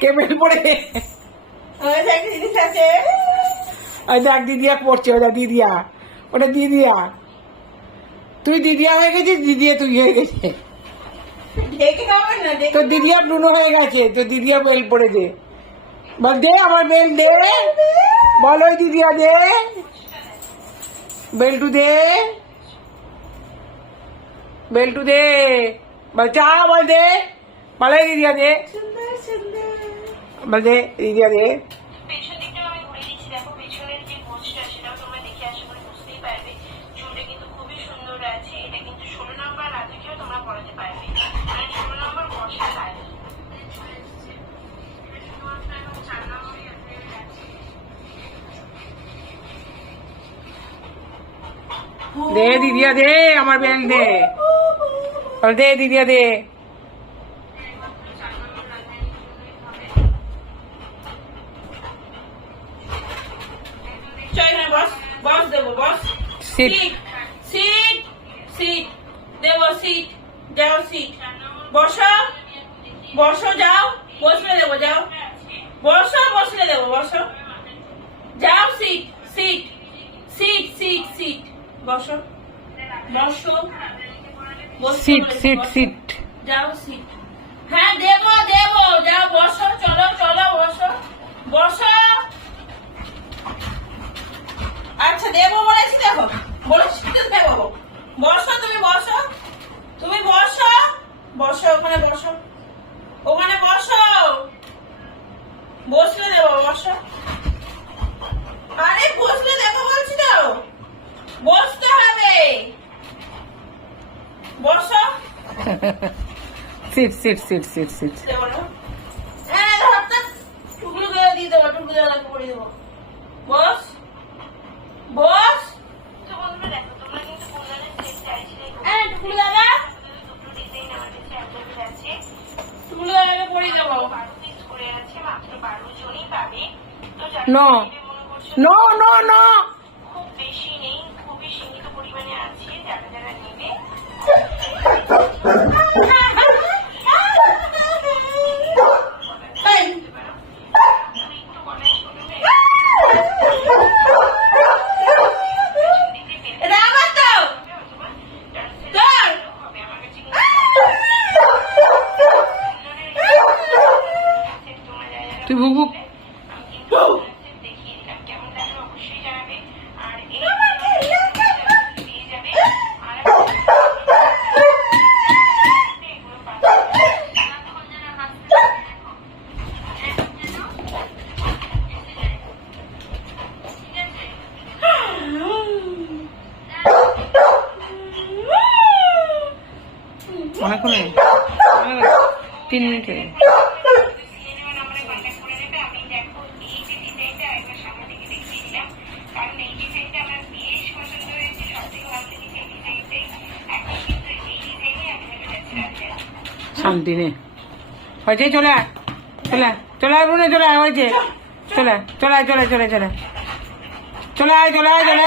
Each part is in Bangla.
কে বেল পড়ে জিনিস আছে। ওই দেখ দিদিয়া পড়ছে, ওটা দিদিয়া, ওটা দিদিয়া। তুই দিদিয়া হয়ে গেছিস, দিদিয়া তুই হয়ে গেছে। তোর দিদিয়া ব্লুনো হয়ে গেছে, তোর দিদিয়া বেল পড়েছে। বল দে আমার বেল দে, বল ওই দিদিয়া দে, বেলটু দে, বেলটু দে, বল চা, বল দে, বল এই দিদিয়া দে, বল দে দিদিয়া দে। দে দিদিয়া দে আমার বেল দে, বল দে দিদিয়া দে। সিট সিট সিট দেবো, সিট যাও, সিট বসো, বসো যাও, বসলে দেবো, যাও বসো, বসলে দেবো, বসো যাও, sit sit sit sit sit বসো, বসো, সিট সিট সিট যাও, সিট। হ্যাঁ দেবো দেবো, যাও বসো, চলো চলো বসো, বসো। আচ্ছা দেবো বলেছি, দেখো বলেছি তো দেবো, বসো তুমি, বসো তুমি, বসো বসো, ওখানে বসো, ওখানে বসো, বসলে দেবো, বসো। আরে বসলে দেবো বলছি তো, বসতে হবে, বসো। Sit sit sit sit sit দেবো না, হ্যাঁ হাতটা টুকরো করে দিয়ে দেবো, টুকরো করে করে দেবো, বস বস। হ্যাঁ টুকরো দাদা, টুকরো দাদা পরিয়ে দেবো। নো নো নো নো, খুব বেশি নেই, খুবই সীমিত পরিমাণে আছে, যারা যারা নেবে। তুই ভুক ভুক। অনেকক্ষণ 3 মিনিট হয়ে গেছে। শান্তি নেই হয়েছে, চলে আয় চলে আয় চলে আয় বোনে, চলে আয় হয়েছে, চলে আয় চলে আয় চলে চলে চলে চলে আয় চলে আয় চলে।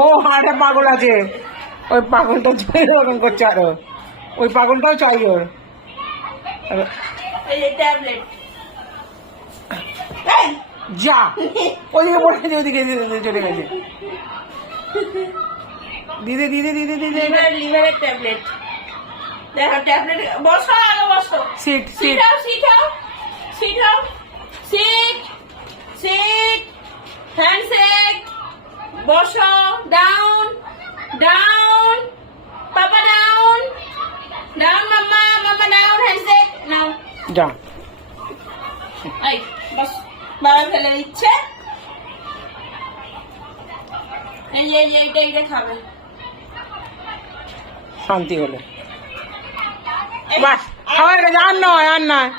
ও হাঁটা পাগল আছে, ওই পাগলটা এরকম করছে, আরো ওই পাগলটাও চাই ওর। যা ওদিকে বসে, ওদিকে চলে গেছে। দিদি দিদি দিদি দিদি লিভারের ট্যাবলেট, দেখো ট্যাবলেট, বসো আগে বসো, সিট সিট সিট হাও, সিট হাও, সিট হাও, সিট সিট, হ্যান্ডশেক, বসো, ডাউন ডাউন, পাপা ডাউন ডাউন, মাম্মা মাম্মা ডাউন, হ্যান্ডশেক নাও, যা। এই বস, বাবা ফেলে দিচ্ছে, এই যে এইটা খাবে, শান্তি হলো বাস, খাবার কাছে আর নয় আর নয়।